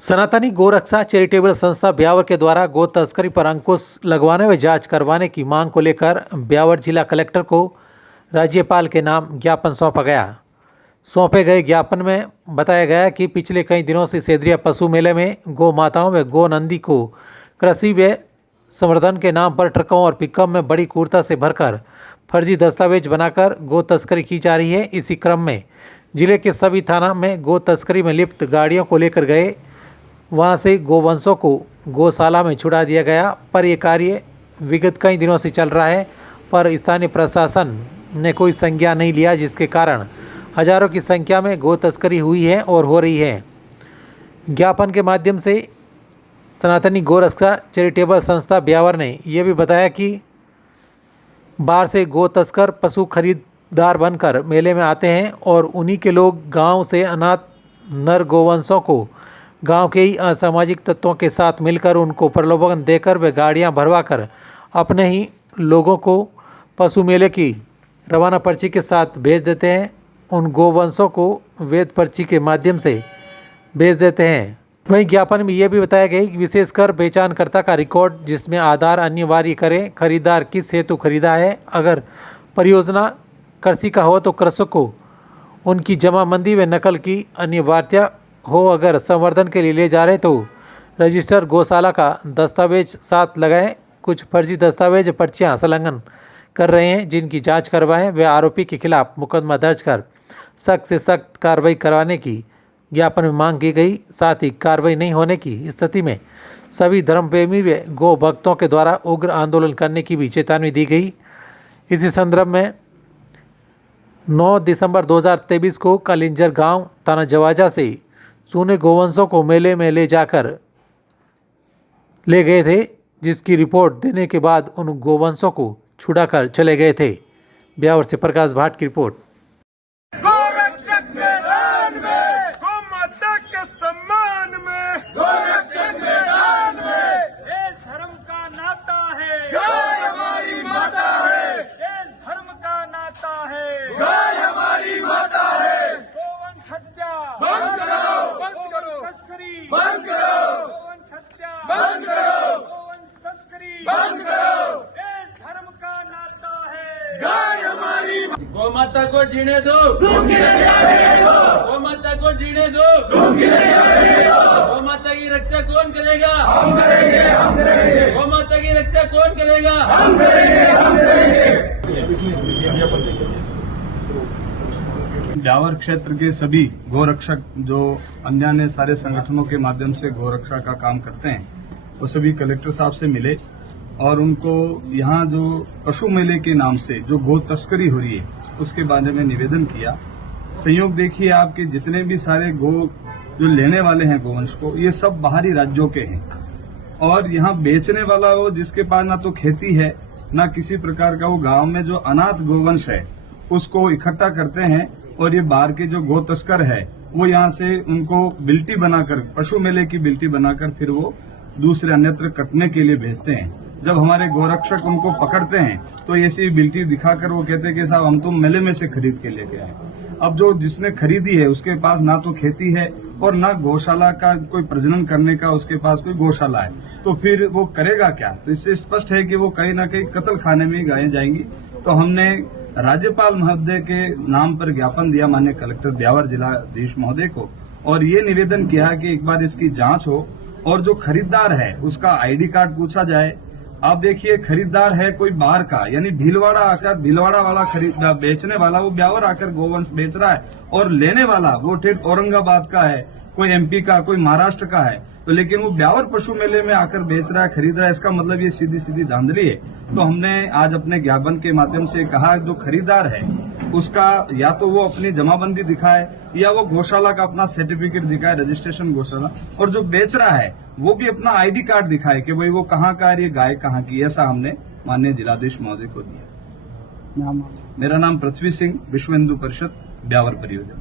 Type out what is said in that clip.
सनातनी गोरक्षा चैरिटेबल संस्था ब्यावर के द्वारा गो तस्करी पर अंकुश लगवाने व जांच करवाने की मांग को लेकर ब्यावर जिला कलेक्टर को राज्यपाल के नाम ज्ञापन सौंपा गया। सौंपे गए ज्ञापन में बताया गया कि पिछले कई दिनों से सेद्रिया पशु मेले में गौ माताओं व गौ नंदी को कृषि व संवर्धन के नाम पर ट्रकों और पिकअप में बड़ी क्रूरता से भरकर फर्जी दस्तावेज बनाकर गो तस्करी की जा रही है। इसी क्रम में जिले के सभी थाना में गो तस्करी में लिप्त गाड़ियों को लेकर गए, वहां से गोवंशों को गौशाला में छुड़ा दिया गया। पर यह कार्य विगत कई दिनों से चल रहा है, पर स्थानीय प्रशासन ने कोई संज्ञान नहीं लिया, जिसके कारण हजारों की संख्या में गो तस्करी हुई है और हो रही है। ज्ञापन के माध्यम से सनातनी गोरक्षा चैरिटेबल संस्था ब्यावर ने यह भी बताया कि बाहर से गो तस्कर पशु खरीदार बनकर मेले में आते हैं और उन्हीं के लोग गांव से अनाथ नर गोवंशों को गांव के ही असामाजिक तत्वों के साथ मिलकर उनको प्रलोभन देकर वे गाड़ियां भरवाकर अपने ही लोगों को पशु मेले की रवाना पर्ची के साथ भेज देते हैं। उन गोवंशों को वैध पर्ची के माध्यम से भेज देते हैं। वहीं ज्ञापन में यह भी बताया गया कि विशेषकर पहचानकर्ता का रिकॉर्ड जिसमें आधार अनिवार्य करें, खरीदार किस हेतु खरीदा है, अगर परियोजना कृषि का हो तो कृषक को उनकी जमाबंदी व नकल की अनिवार्यता हो, अगर संवर्धन के लिए ले जा रहे तो रजिस्टर गौशाला का दस्तावेज साथ लगाएं। कुछ फर्जी दस्तावेज पर्चियां संलग्न कर रहे हैं, जिनकी जांच करवाएं व आरोपी के खिलाफ मुकदमा दर्ज कर सख्त से सख्त कार्रवाई करवाने की ज्ञापन में मांग की गई। साथ ही कार्रवाई नहीं होने की स्थिति में सभी धर्मप्रेमी व गौ भक्तों के द्वारा उग्र आंदोलन करने की भी चेतावनी दी गई। इसी संदर्भ में 9 दिसंबर 2023 को कलिंजर गांव थाना जवाजा से सूने गोवंशों को मेले में ले जाकर ले गए थे, जिसकी रिपोर्ट देने के बाद उन गोवंशों को छुड़ाकर चले गए थे। ब्यावर से प्रकाश भाट की रिपोर्ट। गोरक्षक मैदान में, गौ माता के सम्मान में, गोरक्षक मैदान में, देश धर्म का नाता है, गाय हमारी माता है, देश धर्म का नाता है, गाय हमारी माता है। गोवंश हत्या बंद करो, बंद करो, तस्करी बंद करो, गोवंश हत्या बंद करो, गोवंश तस्करी बंद करो। देश धर्म का नाता है, गाय हमारी गौ माता को जीने दो, गौ माता को जीने दो, गौ माता की रक्षा कौन करेगा? हम करेंगे, हम करेंगे, गौ माता की रक्षा कौन करेगा? हम करेंगे, हम करेंगे। ब्यावर क्षेत्र के सभी गोरक्षक जो अन्य अन्य सारे संगठनों के माध्यम से गोरक्षा का काम करते हैं, वो सभी कलेक्टर साहब से मिले और उनको यहाँ जो पशु मेले के नाम से जो गो तस्करी हो रही है उसके बारे में निवेदन किया। संयोग देखिए, आपके जितने भी सारे गो जो लेने वाले हैं गोवंश को, ये सब बाहरी राज्यों के हैं और यहाँ बेचने वाला वो जिसके पास ना तो खेती है ना किसी प्रकार का, वो गांव में जो अनाथ गोवंश है उसको इकट्ठा करते हैं और ये बाहर के जो गो तस्कर है वो यहाँ से उनको बिल्टी बनाकर, पशु मेले की बिल्टी बनाकर फिर वो दूसरे अन्यत्र कटने के लिए भेजते हैं। जब हमारे गोरक्षक उनको पकड़ते हैं तो ऐसी बिल्टी दिखाकर वो कहते हैं कि साहब हम तो मेले में से खरीद के लेके आए। अब जो जिसने खरीदी है उसके पास ना तो खेती है और ना गौशाला का कोई प्रजनन करने का उसके पास कोई गौशाला है, तो फिर वो करेगा क्या? तो इससे स्पष्ट है कि वो कहीं ना कहीं कत्ल खाने में ही गायें जाएंगी। तो हमने राज्यपाल महोदय के नाम पर ज्ञापन दिया माननीय कलेक्टर ब्यावर जिलाधीश महोदय को और ये निवेदन किया कि एक बार इसकी जांच हो और जो खरीदार है उसका आईडी कार्ड पूछा जाए। आप देखिए, खरीदार है कोई बाहर का, यानी भीलवाड़ा आकर भीलवाड़ा वाला खरीद बेचने वाला वो ब्यावर आकर गोवंश बेच रहा है और लेने वाला वो ठेठ औरंगाबाद का है, कोई एमपी का, कोई महाराष्ट्र का है, तो लेकिन वो ब्यावर पशु मेले में आकर बेच रहा है, खरीद रहा है। इसका मतलब ये सीधी सीधी धांधली है। तो हमने आज अपने ज्ञापन के माध्यम से कहा, जो खरीदार है उसका या तो वो अपनी जमाबंदी दिखाए या वो गौशाला का अपना सर्टिफिकेट दिखाए, रजिस्ट्रेशन गौशाला, और जो बेच रहा है वो भी अपना आईडी कार्ड दिखाए कि भाई वो कहाँ का है, ये गाय कहाँ की। ऐसा हमने माननीय जिलाधीश महोदय को दिया। मेरा नाम पृथ्वी सिंह, विश्व हिंदू परिषद ब्यावर परियोजना।